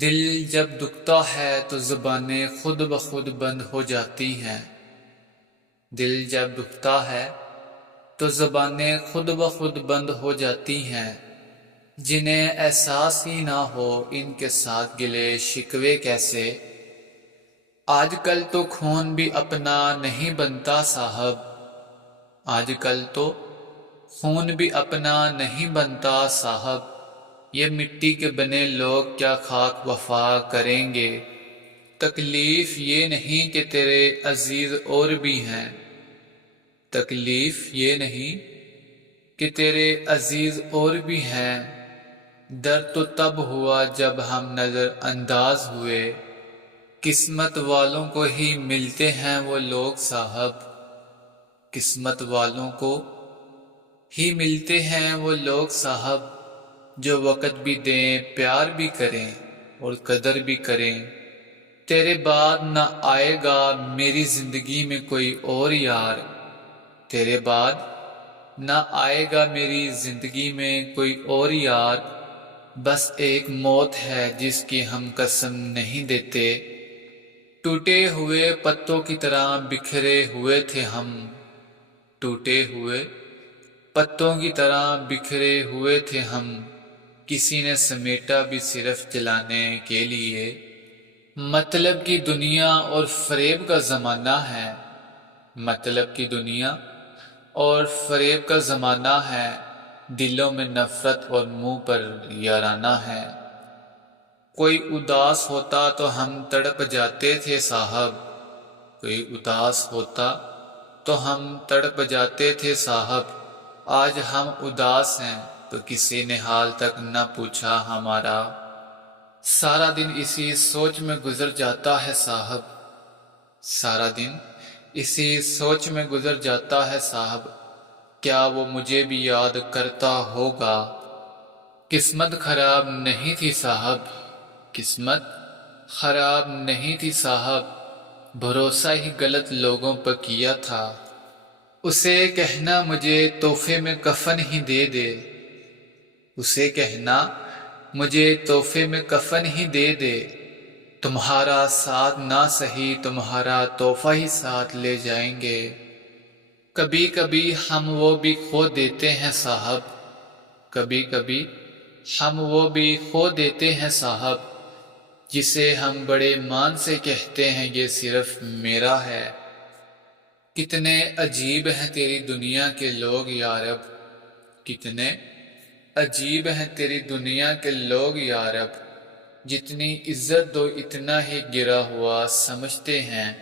دل جب دکھتا ہے تو زبانیں خود بخود بند ہو جاتی ہیں۔ دل جب دکھتا ہے تو زبانیں خود بخود بند ہو جاتی ہیں۔ جنہیں احساس ہی نہ ہو ان کے ساتھ گلے شکوے کیسے۔ آج کل تو خون بھی اپنا نہیں بنتا صاحب، آج کل تو خون بھی اپنا نہیں بنتا صاحب۔ یہ مٹی کے بنے لوگ کیا خاک وفا کریں گے۔ تکلیف یہ نہیں کہ تیرے عزیز اور بھی ہیں، تکلیف یہ نہیں کہ تیرے عزیز اور بھی ہیں۔ درد تو تب ہوا جب ہم نظر انداز ہوئے، قسمت والوں کو ہی ملتے ہیں وہ لوگ صاحب، قسمت والوں کو ہی ملتے ہیں وہ لوگ صاحب، جو وقت بھی دیں پیار بھی کریں اور قدر بھی کریں۔ تیرے بعد نہ آئے گا میری زندگی میں کوئی اور یار، تیرے بعد نہ آئے گا میری زندگی میں کوئی اور یار۔ بس ایک موت ہے جس کی ہم قسم نہیں دیتے، ٹوٹے ہوئے پتوں کی طرح بکھرے ہوئے تھے ہم، ٹوٹے ہوئے پتوں کی طرح بکھرے ہوئے تھے ہم۔ کسی نے سمیٹا بھی صرف جلانے کے لیے۔ مطلب کی دنیا اور فریب کا زمانہ ہے، مطلب کی دنیا اور فریب کا زمانہ ہے۔ دلوں میں نفرت اور منہ پر یارانہ ہے۔ کوئی اداس ہوتا تو ہم تڑپ جاتے تھے صاحب، کوئی اداس ہوتا تو ہم تڑپ جاتے تھے صاحب۔ آج ہم اداس ہیں تو کسی نے حال تک نہ پوچھا ہمارا۔ سارا دن اسی سوچ میں گزر جاتا ہے صاحب، سارا دن اسی سوچ میں گزر جاتا ہے صاحب۔ کیا وہ مجھے بھی یاد کرتا ہوگا۔ قسمت خراب نہیں تھی صاحب، قسمت خراب نہیں تھی صاحب، بھروسہ ہی غلط لوگوں پر کیا تھا۔ اسے کہنا مجھے تحفے میں کفن ہی دے دے، اسے کہنا مجھے تحفے میں کفن ہی دے دے۔ تمہارا ساتھ نہ سہی تمہارا تحفہ ہی ساتھ لے جائیں گے۔ کبھی کبھی ہم وہ بھی کھو دیتے ہیں صاحب، کبھی کبھی ہم وہ بھی کھو دیتے ہیں صاحب، جسے ہم بڑے مان سے کہتے ہیں یہ صرف میرا ہے۔ کتنے عجیب ہیں تیری دنیا کے لوگ یارب، کتنے عجیب ہیں تیری دنیا کے لوگ یارب، جتنی عزت دو اتنا ہی گرا ہوا سمجھتے ہیں۔